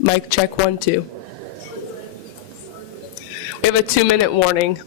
Mic check 1, 2. We have a 2-minute warning.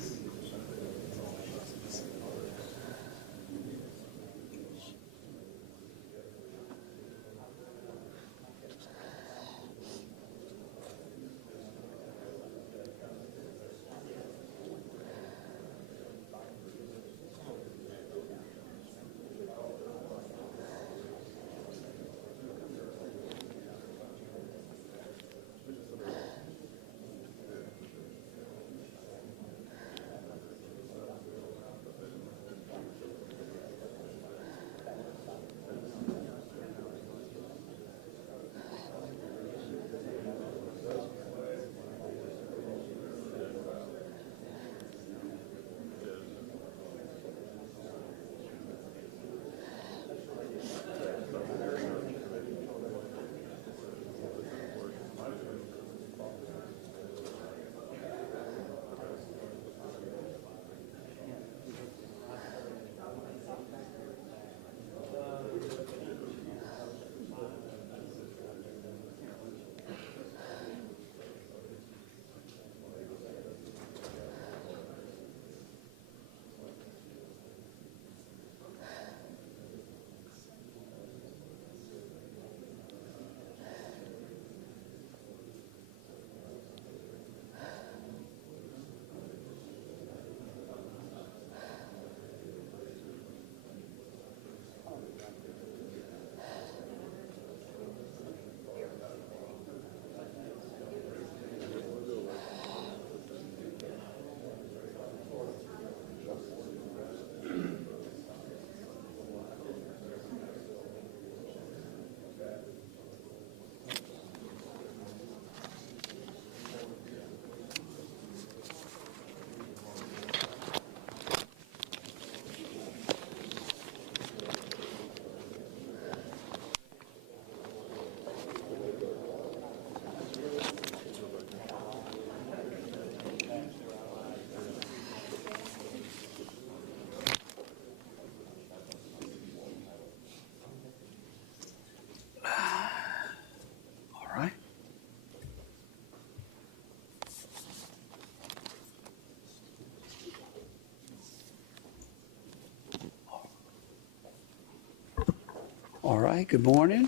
All right, good morning.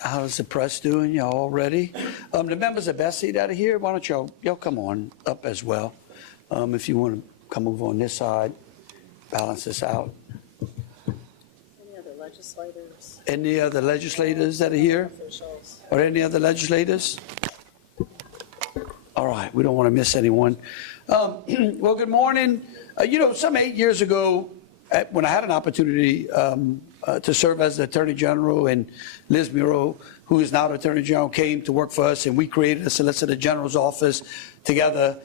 How's the press doing? Y'all all ready? The members of Bessie that are here, why don't y'all come on up as well? If you want to come over on this side, balance this out. Any other legislators? Any other legislators that are here? Officials? Are there any other legislators? All right, we don't want to miss anyone. Well, good morning. Some 8 years ago, when I had an opportunity to serve as the Attorney General, and Liz Muro, who is now the Attorney General, came to work for us, and we created a Solicitor General's office together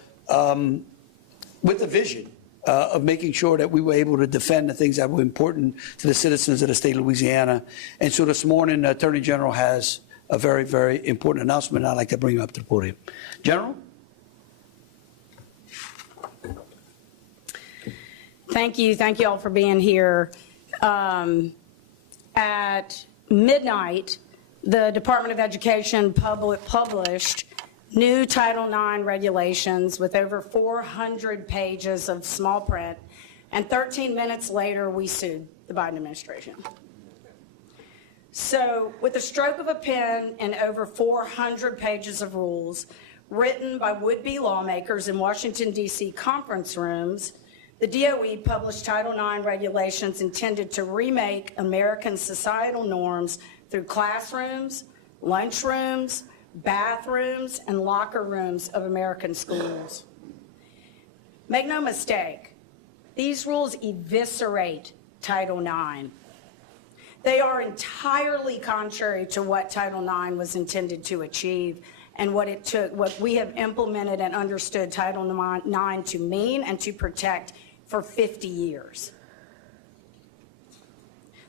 with the vision of making sure that we were able to defend the things that were important to the citizens of the state of Louisiana. And so this morning, the Attorney General has a very, very important announcement. I'd like to bring you up to the podium. General? Thank you. Thank you all for being here. At midnight, the Department of Education published new Title IX regulations with over 400 pages of small print, and 13 minutes later, we sued the Biden administration. So, with the stroke of a pen and over 400 pages of rules written by would-be lawmakers in Washington, D.C. conference rooms, the DOE published Title IX regulations intended to remake American societal norms through classrooms, lunchrooms, bathrooms, and locker rooms of American schools. Make no mistake, these rules eviscerate Title IX. They are entirely contrary to what Title IX was intended to achieve and what we have implemented and understood Title IX to mean and to protect for 50 years.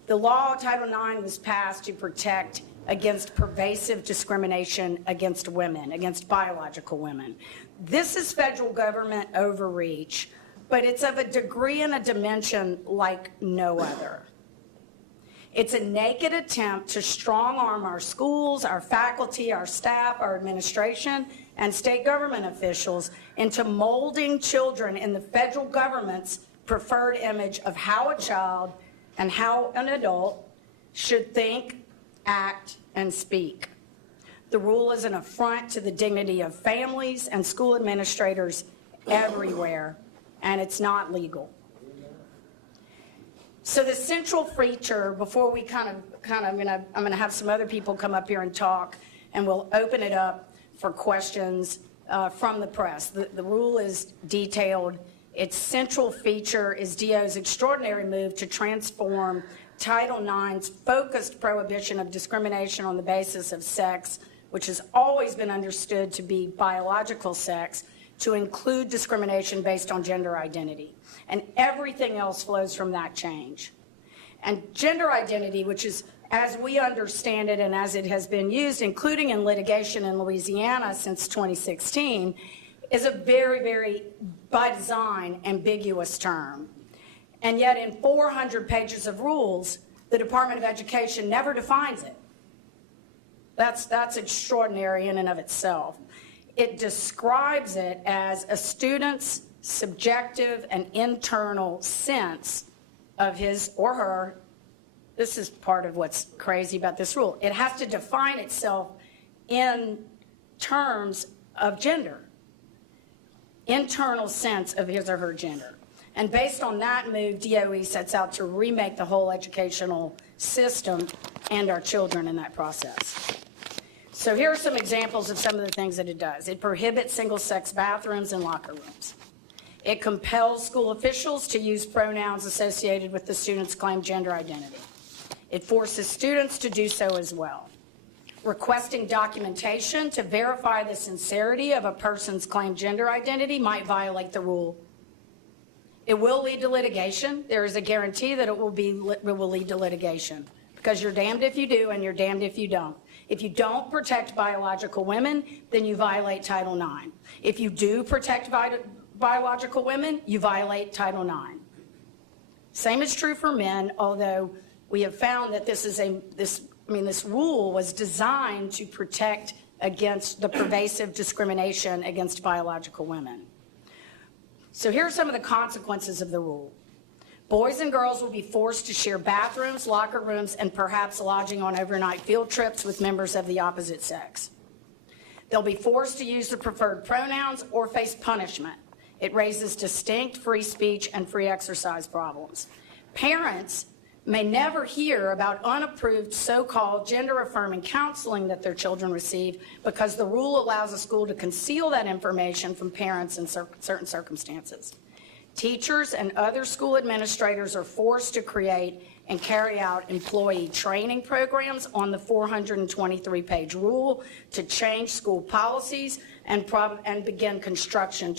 The law, Title IX, was passed to protect against pervasive discrimination against women, against biological women. This is federal government overreach, but it's of a degree and a dimension like no other. It's a naked attempt to strong-arm our schools, our faculty, our staff, our administration, and state government officials into molding children in the federal government's preferred image of how a child and how an adult should think, act, and speak. The rule is an affront to the dignity of families and school administrators everywhere, and it's not legal. So the central feature, before we I'm gonna have some other people come up here and talk, and we'll open it up for questions from the press. The rule is detailed. Its central feature is DO's extraordinary move to transform Title IX's focused prohibition of discrimination on the basis of sex, which has always been understood to be biological sex, to include discrimination based on gender identity. And everything else flows from that change. And gender identity, which is, as we understand it and as it has been used, including in litigation in Louisiana since 2016, is a very, very, by design, ambiguous term. And yet in 400 pages of rules, the Department of Education never defines it. That's extraordinary in and of itself. It describes it as a student's subjective and internal sense of his or her. This is part of what's crazy about this rule. It has to define itself in terms of gender, internal sense of his or her gender. And based on that move, DOE sets out to remake the whole educational system and our children in that process. So here are some examples of some of the things that it does. It prohibits single-sex bathrooms and locker rooms. It compels school officials to use pronouns associated with the student's claimed gender identity. It forces students to do so as well. Requesting documentation to verify the sincerity of a person's claimed gender identity might violate the rule. It will lead to litigation. There is a guarantee that it will lead to litigation, because you're damned if you do and you're damned if you don't. If you don't protect biological women, then you violate Title IX. If you do protect biological women, you violate Title IX. Same is true for men, although we have found that this rule was designed to protect against the pervasive discrimination against biological women. So here are some of the consequences of the rule. Boys and girls will be forced to share bathrooms, locker rooms, and perhaps lodging on overnight field trips with members of the opposite sex. They'll be forced to use the preferred pronouns or face punishment. It raises distinct free speech and free exercise problems. Parents may never hear about unapproved so-called gender-affirming counseling that their children receive because the rule allows a school to conceal that information from parents in certain circumstances. Teachers and other school administrators are forced to create and carry out employee training programs on the 423-page rule to change school policies and begin construction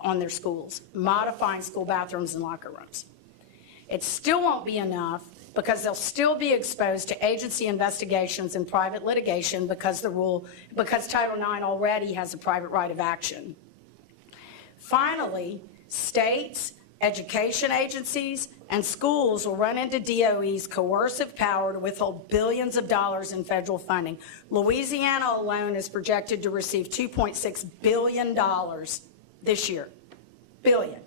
on their schools, modifying school bathrooms and locker rooms. It still won't be enough because they'll still be exposed to agency investigations and private litigation because Title IX already has a private right of action. Finally, states, education agencies, and schools will run into DOE's coercive power to withhold billions of dollars in federal funding. Louisiana alone is projected to receive $2.6 billion this year. Billion.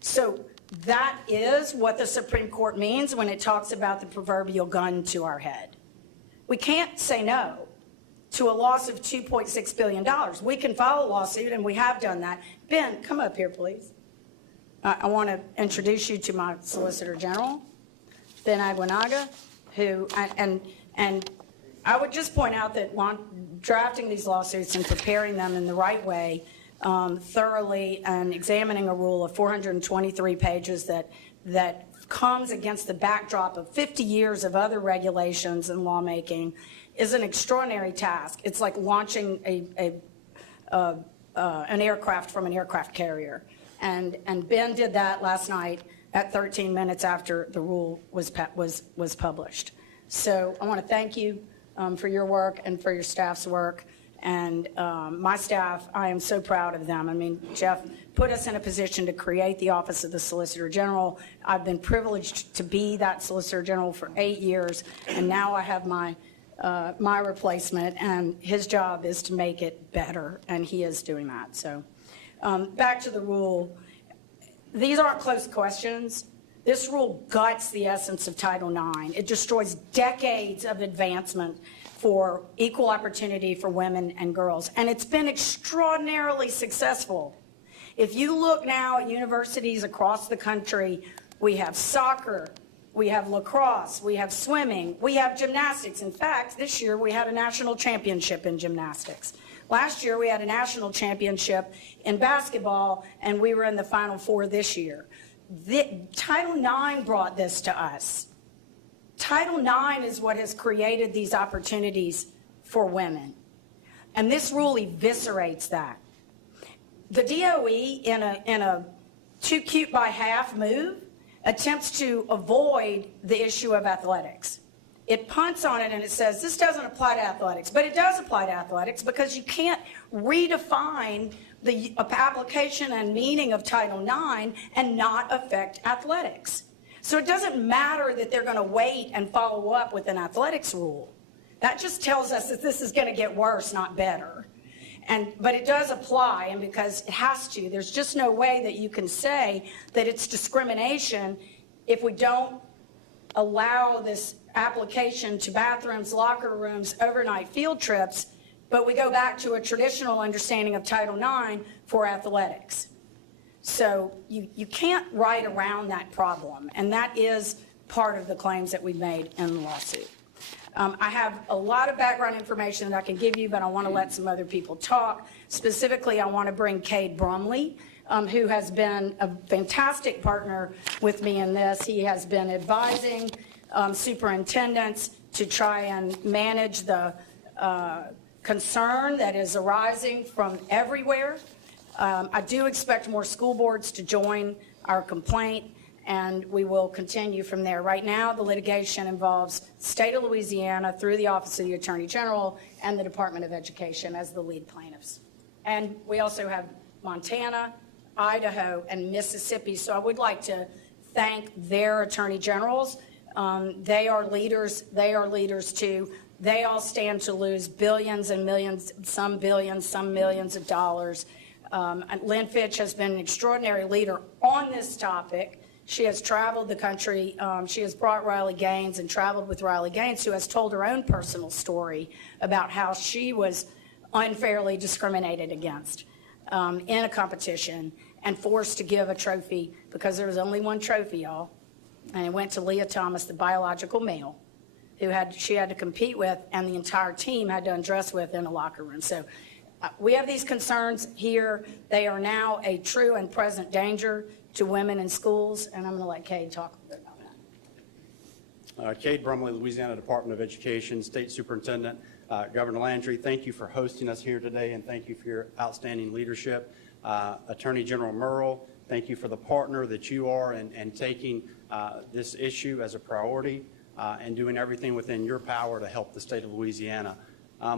So that is what the Supreme Court means when it talks about the proverbial gun to our head. We can't say no to a loss of $2.6 billion. We can file a lawsuit, and we have done that. Ben, come up here, please. I want to introduce you to my Solicitor General, Ben Aguinaga, who, and I would just point out that drafting these lawsuits and preparing them in the right way, thoroughly, and examining a rule of 423 pages that comes against the backdrop of 50 years of other regulations and lawmaking is an extraordinary task. It's like launching an aircraft from an aircraft carrier. And Ben did that last night at 13 minutes after the rule was published. So I want to thank you for your work and for your staff's work. And my staff, I am so proud of them. I mean, Jeff put us in a position to create the Office of the Solicitor General. I've been privileged to be that Solicitor General for 8 years, and now I have my replacement, and his job is to make it better, and he is doing that. So back to the rule. These aren't close questions. This rule guts the essence of Title IX. It destroys decades of advancement for equal opportunity for women and girls, and it's been extraordinarily successful. If you look now at universities across the country, we have soccer, we have lacrosse, we have swimming, we have gymnastics. In fact, this year we had a national championship in gymnastics. Last year we had a national championship in basketball, and we were in the Final Four this year. Title IX brought this to us. Title IX is what has created these opportunities for women. And this rule eviscerates that. The DOE, in a too cute by half move, attempts to avoid the issue of athletics. It punts on it and it says, this doesn't apply to athletics. But it does apply to athletics because you can't redefine the application and meaning of Title IX and not affect athletics. So it doesn't matter that they're going to wait and follow up with an athletics rule. That just tells us that this is going to get worse, not better. But it does apply, and because it has to, there's just no way that you can say that it's discrimination if we don't allow this application to bathrooms, locker rooms, overnight field trips, but we go back to a traditional understanding of Title IX for athletics. So you can't write around that problem, and that is part of the claims that we made in the lawsuit. I have a lot of background information that I can give you, but I want to let some other people talk. Specifically, I want to bring Cade Brumley, who has been a fantastic partner with me in this. He has been advising superintendents to try and manage the concern that is arising from everywhere. I do expect more school boards to join our complaint, and we will continue from there. Right now, the litigation involves the state of Louisiana through the Office of the Attorney General and the Department of Education as the lead plaintiffs. And we also have Montana, Idaho, and Mississippi. So I would like to thank their attorney generals. They are leaders. They are leaders too. They all stand to lose billions and millions, some billions, some millions of dollars. Lynn Fitch has been an extraordinary leader on this topic. She has traveled the country. She has brought Riley Gaines and traveled with Riley Gaines, who has told her own personal story about how she was unfairly discriminated against in a competition and forced to give a trophy because there was only one trophy, y'all. And it went to Leah Thomas, the biological male, who she had to compete with and the entire team had to undress with in a locker room. So we have these concerns here. They are now a true and present danger to women in schools, and I'm going to let Cade talk a bit about that. Cade Brumley, Louisiana Department of Education, State Superintendent. Governor Landry, thank you for hosting us here today, and thank you for your outstanding leadership. Attorney General Merle, thank you for the partner that you are and taking this issue as a priority and doing everything within your power to help the state of Louisiana.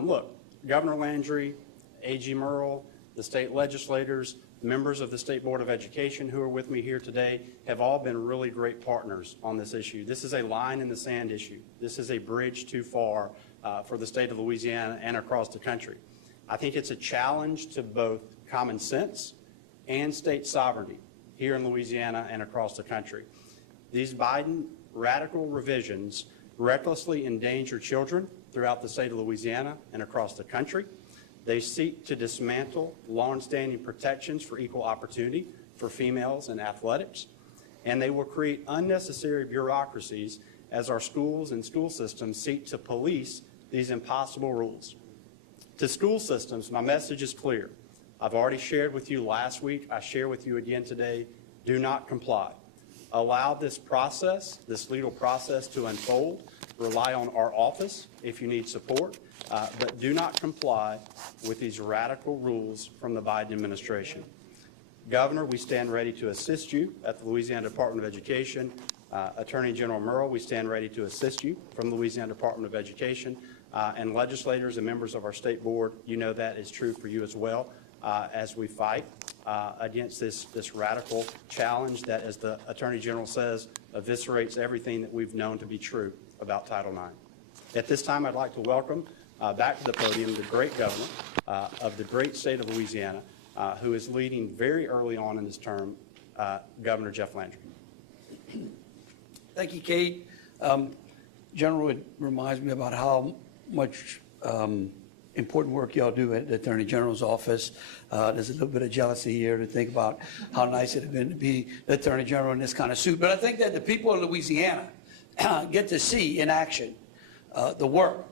Look, Governor Landry, AG Merle, the state legislators, members of the State Board of Education who are with me here today have all been really great partners on this issue. This is a line in the sand issue. This is a bridge too far for the state of Louisiana and across the country. I think it's a challenge to both common sense and state sovereignty here in Louisiana and across the country. These Biden radical revisions recklessly endanger children throughout the state of Louisiana and across the country. They seek to dismantle long-standing protections for equal opportunity for females in athletics, and they will create unnecessary bureaucracies as our schools and school systems seek to police these impossible rules. To school systems, my message is clear. I've already shared with you last week. I share with you again today. Do not comply. Allow this process, this legal process to unfold. Rely on our office if you need support, but do not comply with these radical rules from the Biden administration. Governor, we stand ready to assist you at the Louisiana Department of Education. Attorney General Merle, we stand ready to assist you from the Louisiana Department of Education. And legislators and members of our state board, you know that is true for you as well, as we fight against this radical challenge that, as the Attorney General says, eviscerates everything that we've known to be true about Title IX. At this time, I'd like to welcome back to the podium the great governor of the great state of Louisiana, who is leading very early on in this term, Governor Jeff Landry. Thank you, Cade. General, it reminds me about how much important work y'all do at the Attorney General's office. There's a little bit of jealousy here to think about how nice it would have been to be the Attorney General in this kind of suit. But I think that the people of Louisiana get to see in action the work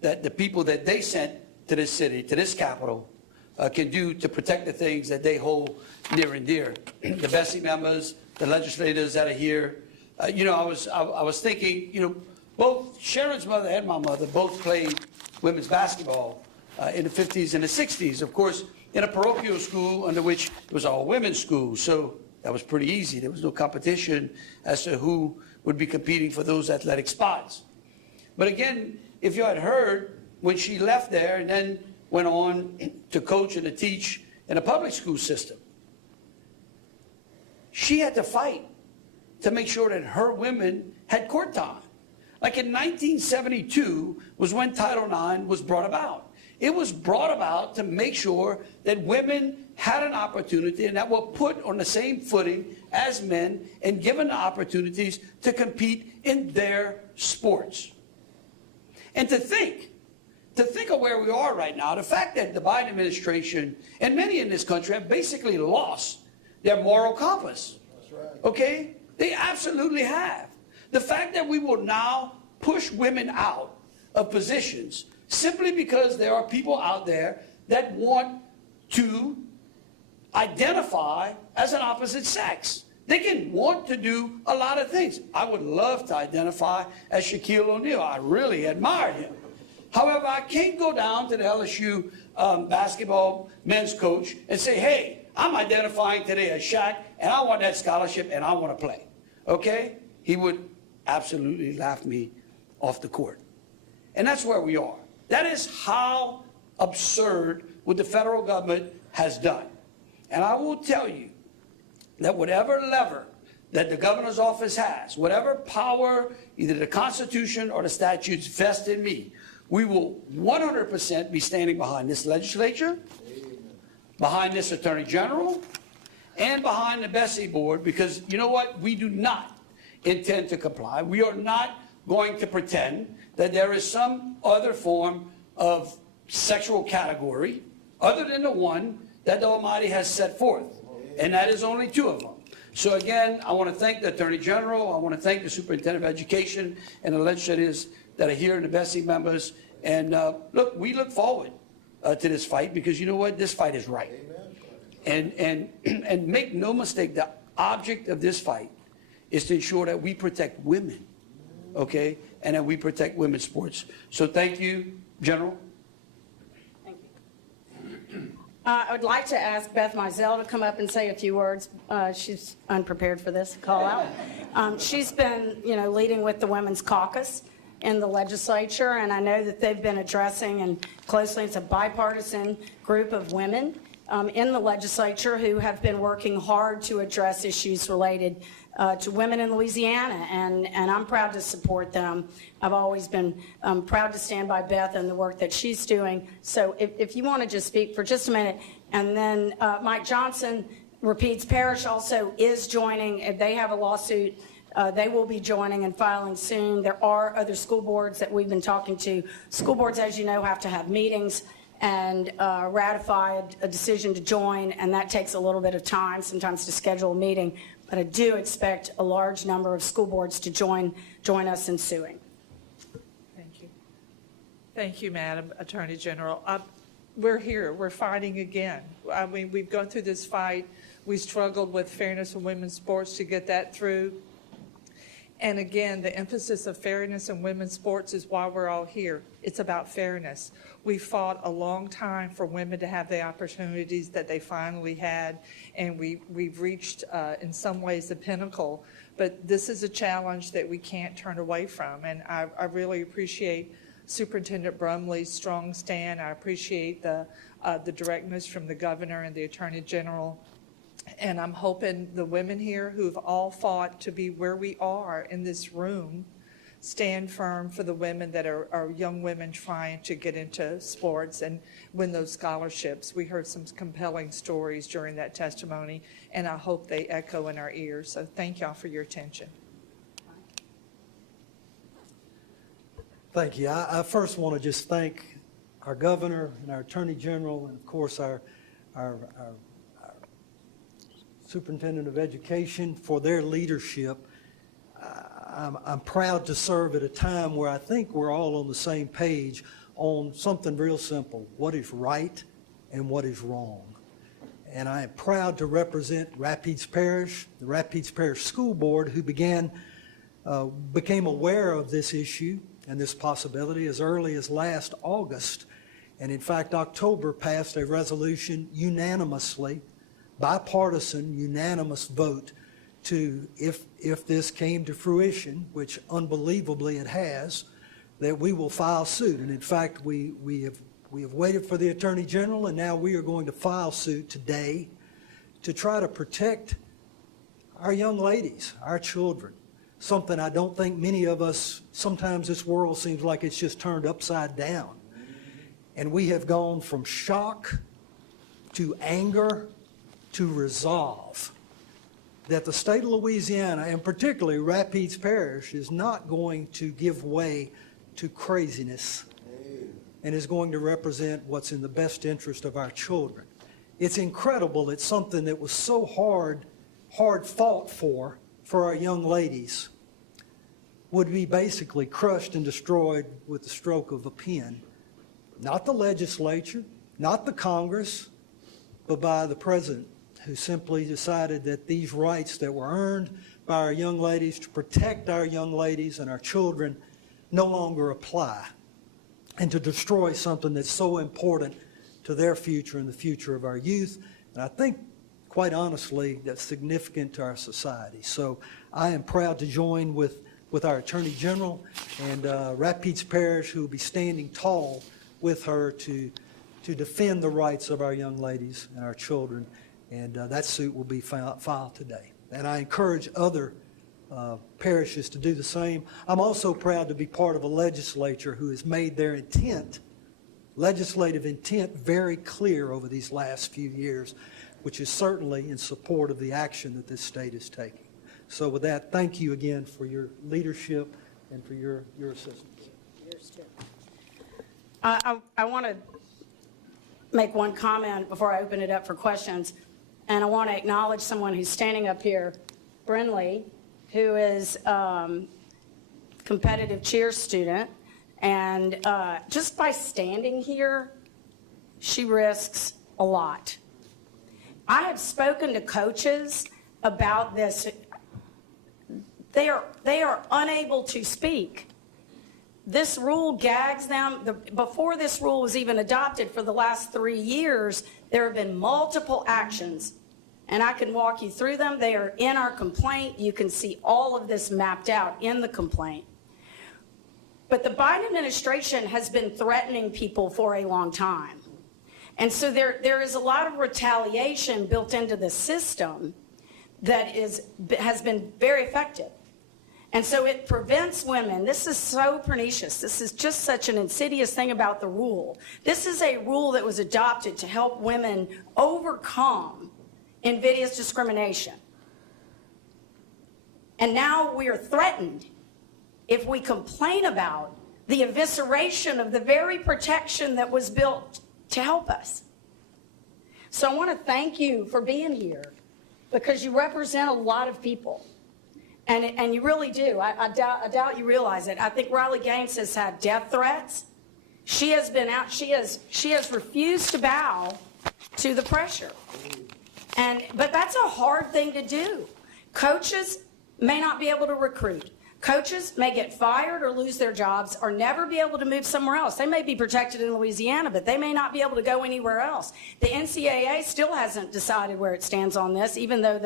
that the people that they sent to this city, to this capital, can do to protect the things that they hold near and dear. The Bessie members, the legislators that are here. I was thinking, both Sharon's mother and my mother both played women's basketball in the 50s and the 60s. Of course, in a parochial school under which it was all women's school, so that was pretty easy. There was no competition as to who would be competing for those athletic spots. But again, if you had heard, when she left there and then went on to coach and to teach in a public school system, she had to fight to make sure that her women had court time. Like in 1972 was when Title IX was brought about. It was brought about to make sure that women had an opportunity and that were put on the same footing as men and given the opportunities to compete in their sports. And to think of where we are right now, the fact that the Biden administration and many in this country have basically lost their moral compass. That's right. Okay? They absolutely have. The fact that we will now push women out of positions simply because there are people out there that want to identify as an opposite sex. They can want to do a lot of things. I would love to identify as Shaquille O'Neal. I really admire him. However, I can't go down to the LSU basketball men's coach and say, hey, I'm identifying today as Shaq, and I want that scholarship, and I want to play. Okay? He would absolutely laugh me off the court. And that's where we are. That is how absurd what the federal government has done. And I will tell you that whatever lever that the governor's office has, whatever power either the Constitution or the statutes vest in me, we will 100% be standing behind this legislature, behind this Attorney General, and behind the Bessie board, because you know what? We do not intend to comply. We are not going to pretend that there is some other form of sexual category other than the one that the Almighty has set forth, and that is only 2 of them. So again, I want to thank the Attorney General, I want to thank the Superintendent of Education and the legislators that are here and the Bessie members, and look, we look forward to this fight, because you know what? This fight is right. And make no mistake, the object of this fight is to ensure that we protect women, okay, and that we protect women's sports. So thank you, General. Thank you. I would like to ask Beth Mizell to come up and say a few words. She's unprepared for this call out. She's been, leading with the Women's Caucus in the legislature, and I know that they've been addressing, and closely, it's a bipartisan group of women in the legislature who have been working hard to address issues related to women in Louisiana, and I'm proud to support them. I've always been proud to stand by Beth and the work that she's doing. So if you want to just speak for just a minute, and then Mike Johnson, Rapides Parish, also is joining. They have a lawsuit. They will be joining and filing soon. There are other school boards that we've been talking to. School boards, as you know, have to have meetings and ratify a decision to join, and that takes a little bit of time sometimes to schedule a meeting. But I do expect a large number of school boards to join us in suing. Thank you. Thank you, Madam Attorney General. We're here. We're fighting again. I mean, we've gone through this fight. We struggled with fairness in women's sports to get that through. And again, the emphasis of fairness in women's sports is why we're all here. It's about fairness. We fought a long time for women to have the opportunities that they finally had, and we've reached, in some ways, the pinnacle. But this is a challenge that we can't turn away from, and I really appreciate Superintendent Brumley's strong stand. I appreciate the directness from the governor and the Attorney General. And I'm hoping the women here who've all fought to be where we are in this room stand firm for the women that are young women trying to get into sports and win those scholarships. We heard some compelling stories during that testimony, and I hope they echo in our ears. So thank y'all for your attention. Thank you. I first want to just thank our governor and our attorney general, and of course our superintendent of education for their leadership. I'm proud to serve at a time where I think we're all on the same page on something real simple: what is right and what is wrong. And I am proud to represent Rapides Parish, the Rapides Parish School Board, who became aware of this issue and this possibility as early as last August. And in fact, October passed a resolution unanimously, bipartisan, unanimous vote to, if this came to fruition, which unbelievably it has, that we will file suit. And in fact, we have waited for the Attorney General, and now we are going to file suit today to try to protect our young ladies, our children. Something I don't think many of us, sometimes this world seems like it's just turned upside down. And we have gone from shock to anger to resolve that the state of Louisiana, and particularly Rapides Parish, is not going to give way to craziness and is going to represent what's in the best interest of our children. It's incredible that something that was so hard fought for our young ladies would be basically crushed and destroyed with the stroke of a pen. Not the legislature, not the Congress, but by the president, who simply decided that these rights that were earned by our young ladies to protect our young ladies and our children no longer apply, and to destroy something that's so important to their future and the future of our youth. And I think, quite honestly, that's significant to our society. So I am proud to join with our Attorney General and Rapides Parish, who will be standing tall with her to defend the rights of our young ladies and our children. And that suit will be filed today. And I encourage other parishes to do the same. I'm also proud to be part of a legislature who has made their intent, legislative intent, very clear over these last few years, which is certainly in support of the action that this state is taking. So with that, thank you again for your leadership and for your assistance. Yours too. I want to make one comment before I open it up for questions. And I want to acknowledge someone who's standing up here, Brumley, who is competitive cheer student. And just by standing here, she risks a lot. I have spoken to coaches about this. They are unable to speak. This rule gags them. Before this rule was even adopted, for the last 3 years, there have been multiple actions, and I can walk you through them. They are in our complaint. You can see all of this mapped out in the complaint. But the Biden administration has been threatening people for a long time. And so there is a lot of retaliation built into the system that has been very effective. And so it prevents women. This is so pernicious. This is just such an insidious thing about the rule. This is a rule that was adopted to help women overcome invidious discrimination. And now we are threatened if we complain about the evisceration of the very protection that was built to help us. So I want to thank you for being here, because you represent a lot of people. And you really do. I doubt you realize it. I think Riley Gaines has had death threats. She has been out. She has refused to bow to the pressure. But that's a hard thing to do. Coaches may not be able to recruit. Coaches may get fired or lose their jobs or never be able to move somewhere else. They may be protected in Louisiana, but they may not be able to go anywhere else. The NCAA still hasn't decided where it stands on this, even though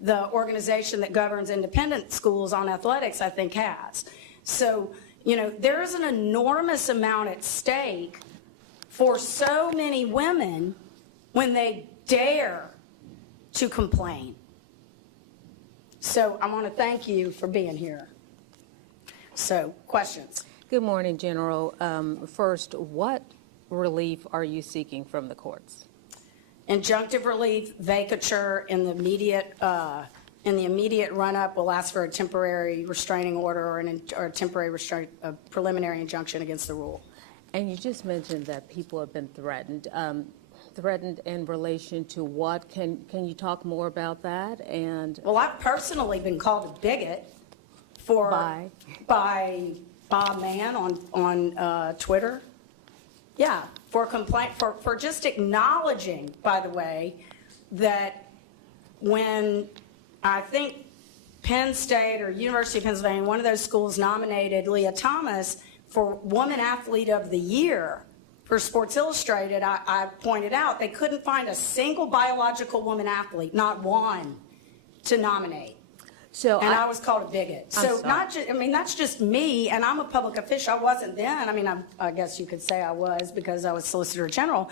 the organization that governs independent schools on athletics, I think, has. So, You know, there is an enormous amount at stake for so many women when they dare to complain. So I want to thank you for being here. So, questions? Good morning, General. First, what relief are you seeking from the courts? Injunctive relief, vacature in the immediate run-up. We'll ask for a temporary restraining order or a temporary a preliminary injunction against the rule. And you just mentioned that people have been threatened. Threatened in relation to what? Can you talk more about that? And Well, I've personally been called a bigot by Bob Mann on Twitter. Yeah, for just acknowledging, by the way, that when I think Penn State or University of Pennsylvania, one of those schools nominated Leah Thomas for Woman Athlete of the Year for Sports Illustrated, I pointed out they couldn't find a single biological woman athlete, not one, to nominate. so And I was called a bigot. So that's just me, and I'm a public official. I wasn't then. I mean, I guess you could say I was because I was Solicitor General,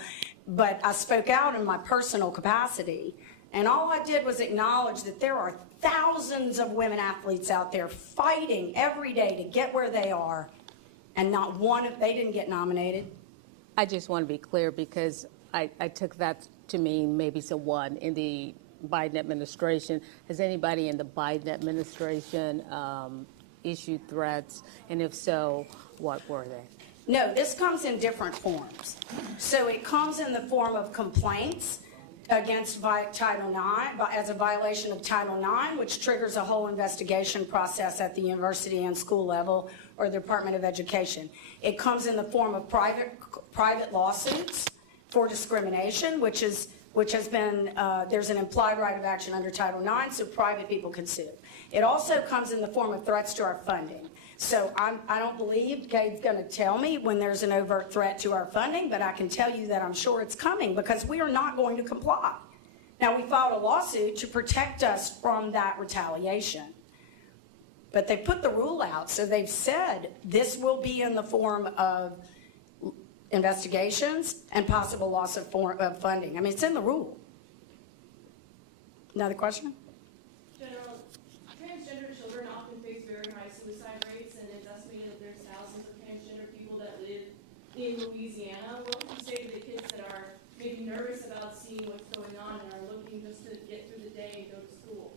but I spoke out in my personal capacity. And all I did was acknowledge that there are thousands of women athletes out there fighting every day to get where they are, and not one of they didn't get nominated. I just want to be clear because I took that to mean maybe someone in the Biden administration. Has anybody in the Biden administration issued threats? And if so, what were they? No, this comes in different forms. So it comes in the form of complaints against Title IX, as a violation of Title IX, which triggers a whole investigation process at the university and school level or the Department of Education. It comes in the form of private lawsuits for discrimination, which has been, there's an implied right of action under Title IX, so private people can sue. It also comes in the form of threats to our funding. So I don't believe Cade's going to tell me when there's an overt threat to our funding, but I can tell you that I'm sure it's coming because we are not going to comply. Now, we filed a lawsuit to protect us from that retaliation. But they put the rule out, so they've said this will be in the form of investigations and possible loss of funding. I mean, it's in the rule. Another question? General, transgender children often face very high suicide rates, and it's estimated that there's thousands of transgender people that live in Louisiana. What would you say to the kids that are maybe nervous about seeing what's going on and are looking just to get through the day and go to school?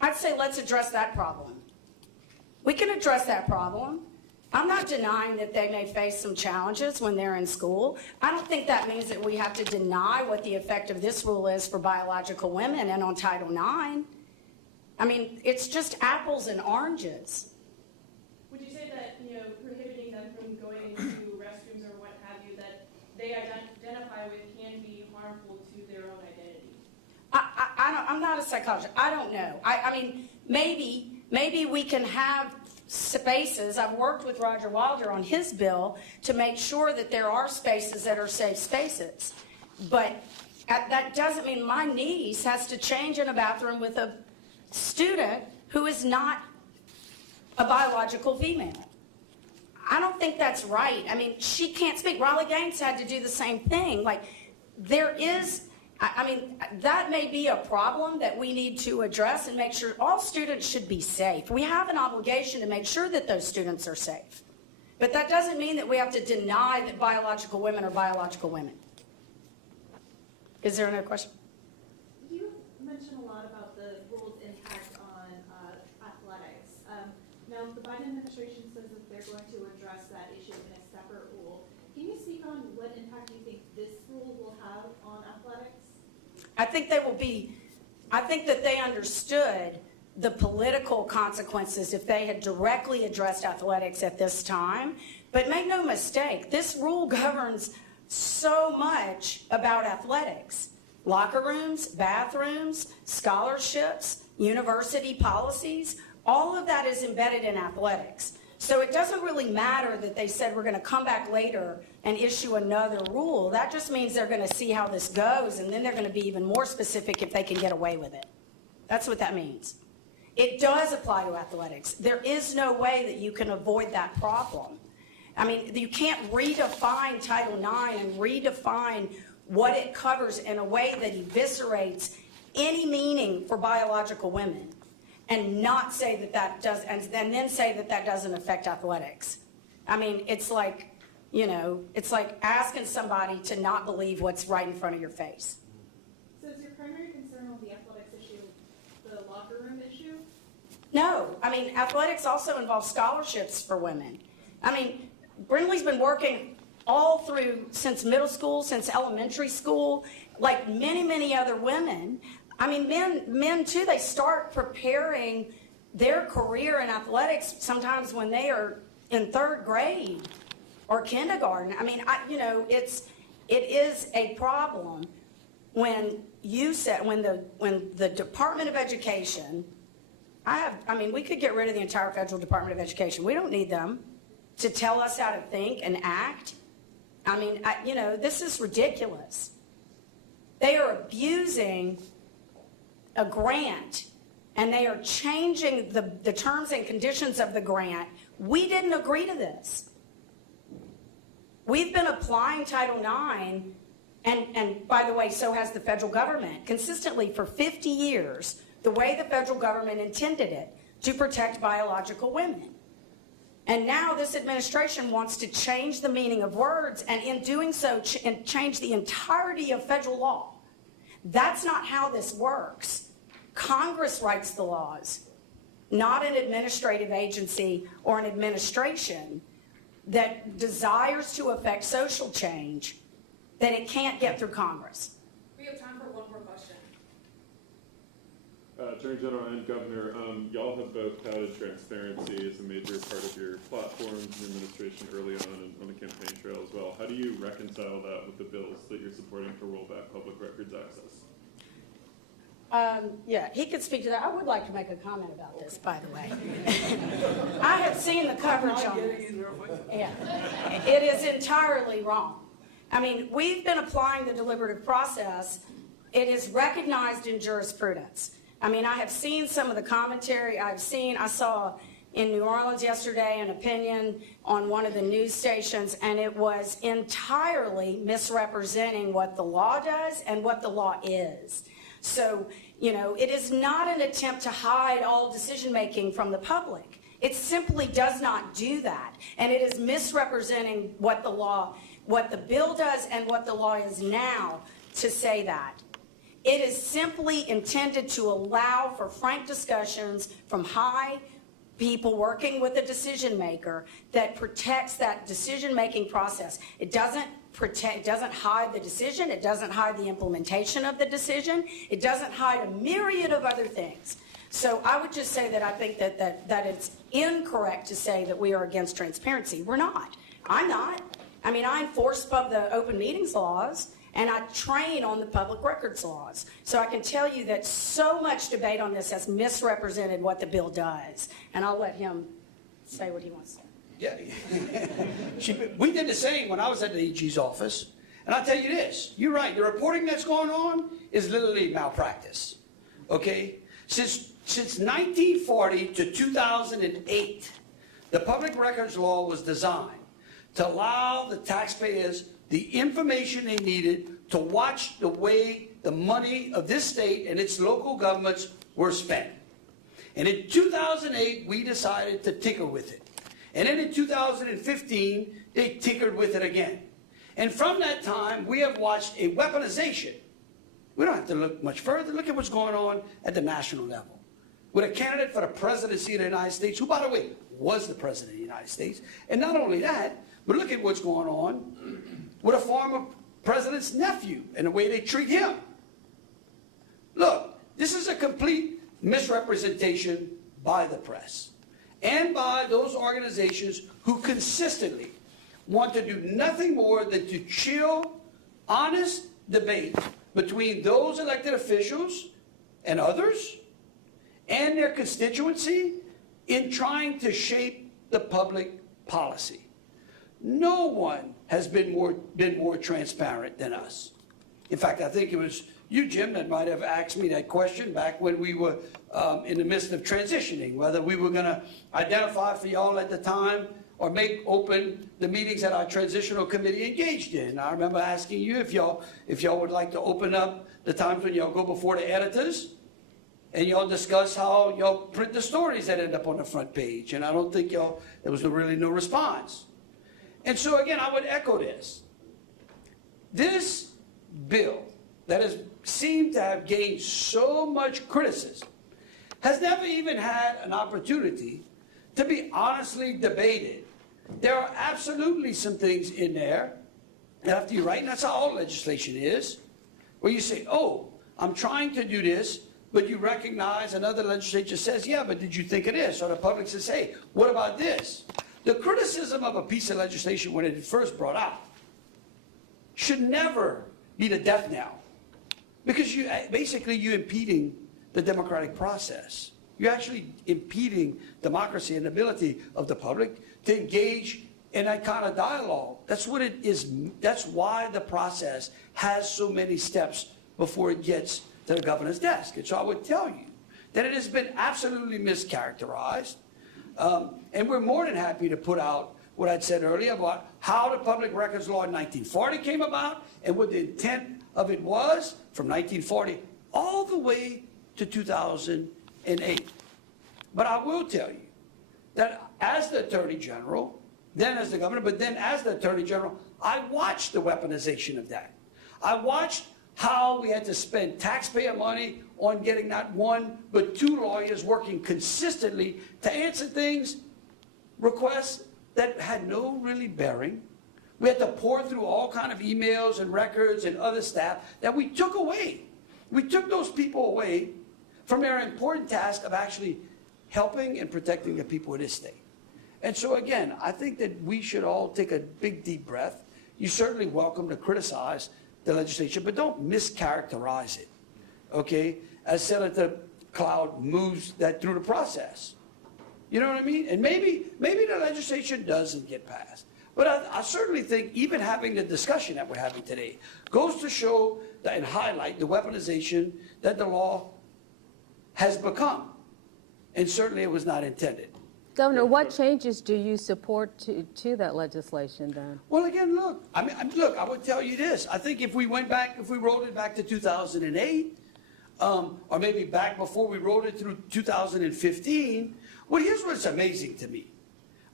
I'd say let's address that problem. We can address that problem. I'm not denying that they may face some challenges when they're in school. I don't think that means that we have to deny what the effect of this rule is for biological women and on Title IX. I mean, it's just apples and oranges. Would you say that, prohibiting them from going into restrooms or what have you, that they identify with can be harmful to their own identity? I'm not a psychologist. I don't know. I mean, maybe we can have spaces. I've worked with Roger Wilder on his bill to make sure that there are spaces that are safe spaces. But that doesn't mean my niece has to change in a bathroom with a student who is not a biological female. I don't think that's right. I mean, she can't speak. Riley Gaines had to do the same thing. Like, there is... I mean, that may be a problem that we need to address and make sure all students should be safe. We have an obligation to make sure that those students are safe. But that doesn't mean that we have to deny that biological women are biological women. Is there another question? You mentioned a lot about the rule's impact on athletics. Now, the Biden administration says that they're going to address that issue in a separate rule. Can you speak on what impact you think this rule will have on athletics? I think that they understood the political consequences if they had directly addressed athletics at this time. But make no mistake, this rule governs so much about athletics. Locker rooms, bathrooms, scholarships, university policies, all of that is embedded in athletics. So it doesn't really matter that they said we're going to come back later and issue another rule. That just means they're going to see how this goes, and then they're going to be even more specific if they can get away with it. That's what that means. It does apply to athletics. There is no way that you can avoid that problem. I mean, you can't redefine Title IX and redefine what it covers in a way that eviscerates any meaning for biological women and not say that that does, and then say that that doesn't affect athletics. I mean, it's like, you know, it's like asking somebody to not believe what's right in front of your face. So is your primary concern on the athletics issue the locker room issue? No, I mean, athletics also involves scholarships for women. I mean, Brindley's been working all through, since middle school, since elementary school, like many, many other women. I mean, men too, they start preparing their career in athletics sometimes when they are in third grade or kindergarten. I mean, it is a problem when the Department of Education, we could get rid of the entire federal Department of Education. We don't need them to tell us how to think and act. I mean, this is ridiculous. They are abusing a grant, and they are changing the terms and conditions of the grant. We didn't agree to this. We've been applying Title IX, and by the way, so has the federal government, consistently for 50 years, the way the federal government intended it, to protect biological women. And now this administration wants to change the meaning of words, and in doing so, change the entirety of federal law. That's not how this works. Congress writes the laws, not an administrative agency or an administration that desires to affect social change that it can't get through Congress. We have time for one more question. Attorney General and Governor, y'all have both touted transparency as a major part of your platforms and administration early on the campaign trail as well. How do you reconcile that with the bills that you're supporting to roll back public records access? Yeah, he could speak to that. I would like to make a comment about this, by the way. I have seen the coverage on this. Yeah, it is entirely wrong. I mean, we've been applying the deliberative process. It is recognized in jurisprudence. I mean, I have seen some of the commentary. I saw in New Orleans yesterday an opinion on one of the news stations, and it was entirely misrepresenting what the law does and what the law is. So, it is not an attempt to hide all decision-making from the public. It simply does not do that. And it is misrepresenting what the bill does and what the law is now to say that. It is simply intended to allow for frank discussions from high people working with a decision maker that protects that decision-making process. It doesn't hide the decision. It doesn't hide the implementation of the decision. It doesn't hide a myriad of other things. So I would just say that I think that it's incorrect to say that we are against transparency. We're not. I'm not. I mean, I enforce the open meetings laws, and I train on the public records laws. So I can tell you that so much debate on this has misrepresented what the bill does. And I'll let him say what he wants to say. Yeah, we did the same when I was at the AG's office. And I'll tell you this, you're right, the reporting that's going on is literally malpractice, okay? Since 1940 to 2008, the public records law was designed to allow the taxpayers the information they needed to watch the way the money of this state and its local governments were spent. And in 2008, we decided to tinker with it. And then in 2015, they tinkered with it again. And from that time, we have watched a weaponization. We don't have to look much further. Look at what's going on at the national level. With a candidate for the presidency of the United States, who, by the way, was the president of the United States. And not only that, but look at what's going on with a former president's nephew and the way they treat him. Look, this is a complete misrepresentation by the press and by those organizations who consistently want to do nothing more than to chill honest debate between those elected officials and others and their constituency in trying to shape the public policy. No one has been more transparent than us. In fact, I think it was you, Jim, that might have asked me that question back when we were in the midst of transitioning, whether we were going to identify for y'all at the time or make open the meetings that our transitional committee engaged in. I remember asking you if y'all would like to open up the times when y'all go before the editors and y'all discuss how y'all print the stories that end up on the front page. And I don't think there was really no response. And so again, I would echo this. This bill that has seemed to have gained so much criticism has never even had an opportunity to be honestly debated. There are absolutely some things in there that after you write, and that's how all legislation is, where you say, oh, I'm trying to do this, but you recognize another legislature says, yeah, but did you think of this? Or the public says, hey, what about this? The criticism of a piece of legislation when it is first brought out should never be the death knell, because you're impeding the democratic process. You're actually impeding democracy and the ability of the public to engage in that kind of dialogue. That's what it is. That's why the process has so many steps before it gets to the governor's desk. And so I would tell you that it has been absolutely mischaracterized. And we're more than happy to put out what I'd said earlier about how the Public Records Law in 1940 came about and what the intent of it was from 1940 all the way to 2008. But I will tell you that as the Attorney General, then as the governor, but then as the Attorney General, I watched the weaponization of that. I watched how we had to spend taxpayer money on getting not one, but two lawyers working consistently to answer requests that had no really bearing. We had to pour through all kind of emails and records and other staff that we took away. We took those people away from their important task of actually helping and protecting the people of this state. And so again, I think that we should all take a big, deep breath. You're certainly welcome to criticize the legislature, but don't mischaracterize it, okay? As Senator Cloud moves that through the process. You know what I mean? And maybe the legislation doesn't get passed. But I certainly think even having the discussion that we're having today goes to show and highlight the weaponization that the law has become. And certainly it was not intended. Governor, what changes do you support to that legislation then? Well, again, look, I would tell you this. I think if we rolled it back to 2008, or maybe back before we rolled it through 2015, well, here's what's amazing to me.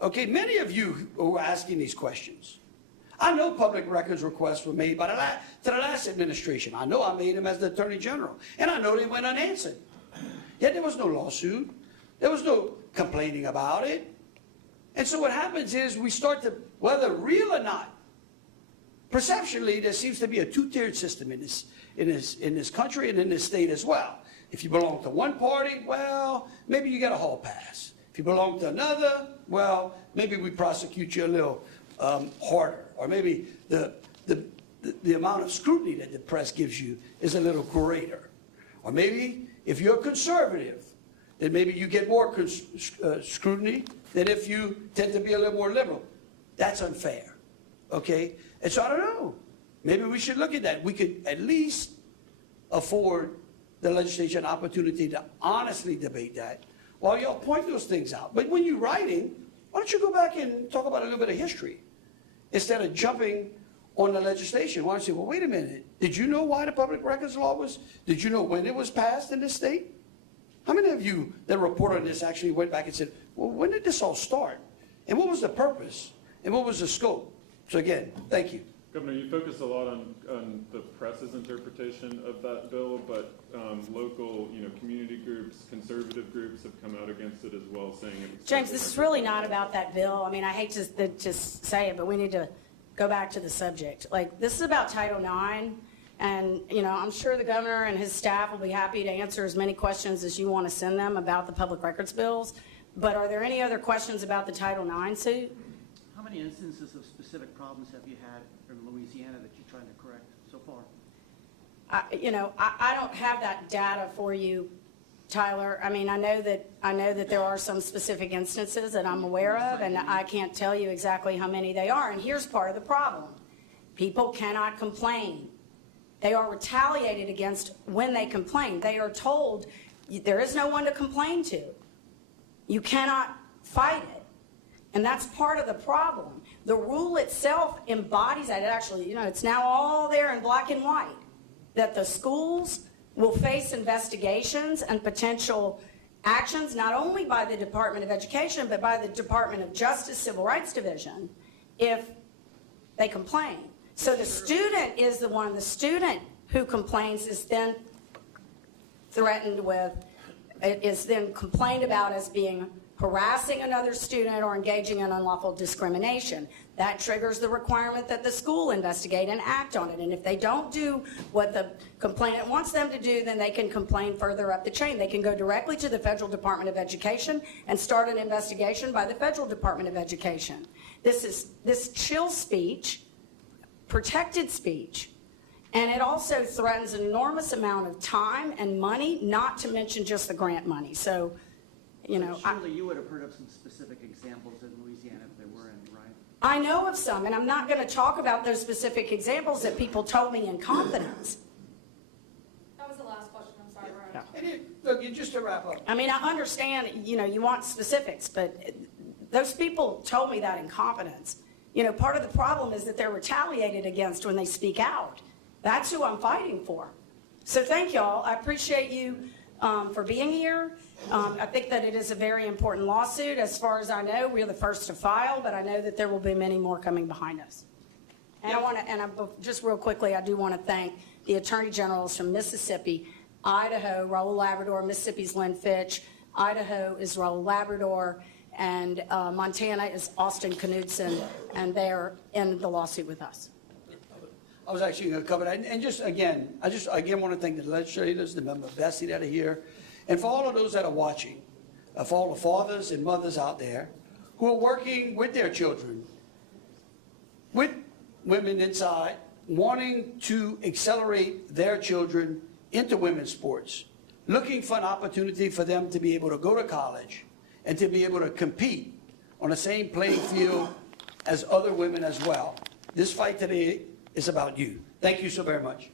Okay, many of you who are asking these questions, I know public records requests were made to the last administration. I know I made them as the Attorney General, and I know they went unanswered. Yet there was no lawsuit. There was no complaining about it. And so what happens is we start to, whether real or not, perceptually there seems to be a two-tiered system in this country and in this state as well. If you belong to one party, well, maybe you get a hall pass. If you belong to another, well, maybe we prosecute you a little harder. Or maybe the amount of scrutiny that the press gives you is a little greater. Or maybe if you're a conservative, then maybe you get more scrutiny than if you tend to be a little more liberal. That's unfair, okay? And so I don't know. Maybe we should look at that. We could at least afford the legislature an opportunity to honestly debate that while y'all point those things out. But when you're writing, why don't you go back and talk about a little bit of history instead of jumping on the legislation? Why don't you say, well, wait a minute. Did you know why the Public Records Law did you know when it was passed in this state? How many of you that report on this actually went back and said, well, when did this all start? And what was the purpose? And what was the scope? So again, thank you. Governor, you focus a lot on the press's interpretation of that bill, but local, community groups, conservative groups have come out against it as well, saying it was... James, this is really not about that bill. I mean, I hate to just say it, but we need to go back to the subject. Like, this is about Title IX, and, I'm sure the governor and his staff will be happy to answer as many questions as you want to send them about the public records bills. But are there any other questions about the Title IX suit? How many instances of specific problems have you had in Louisiana that you're trying to correct so far? I don't have that data for you, Tyler. I mean, I know that there are some specific instances that I'm aware of, and I can't tell you exactly how many they are. And here's part of the problem. People cannot complain They are retaliated against when they complain. They are told, there is no one to complain to. You cannot fight it. And that's part of the problem. The rule itself embodies that. It actually, it's now all there in black and white, that the schools will face investigations and potential actions, not only by the Department of Education, but by the Department of Justice Civil Rights Division, if they complain. So the student is the student who complains is then threatened with, is then complained about as being harassing another student or engaging in unlawful discrimination. That triggers the requirement that the school investigate and act on it. And if they don't do what the complainant wants them to do, then they can complain further up the chain. They can go directly to the Federal Department of Education and start an investigation by the Federal Department of Education. This chill speech, protected speech, and it also threatens an enormous amount of time and money, not to mention just the grant money. So, Surely you would have heard of some specific examples in Louisiana if there were any, right? I know of some, and I'm not going to talk about those specific examples that people told me in confidence. That was the last question, I'm sorry, Ryan. And look, just to wrap up. I mean, I understand, you want specifics, but those people told me that in confidence. Part of the problem is that they're retaliated against when they speak out. That's who I'm fighting for. So thank y'all. I appreciate you for being here. I think that it is a very important lawsuit. As far as I know, we're the first to file, but I know that there will be many more coming behind us. And just real quickly, I do want to thank the Attorney Generals from Mississippi, Idaho, Raul Labrador, Mississippi's Lynn Fitch, Idaho is Raul Labrador, and Montana is Austin Knudsen, and they're in the lawsuit with us. I was actually going to cover that. And just again, I want to thank the legislators, the member Bessie that are here, and for all of those that are watching, for all the fathers and mothers out there who are working with their children, with women inside, wanting to accelerate their children into women's sports, looking for an opportunity for them to be able to go to college and to be able to compete on the same playing field as other women as well. This fight today is about you. Thank you so very much.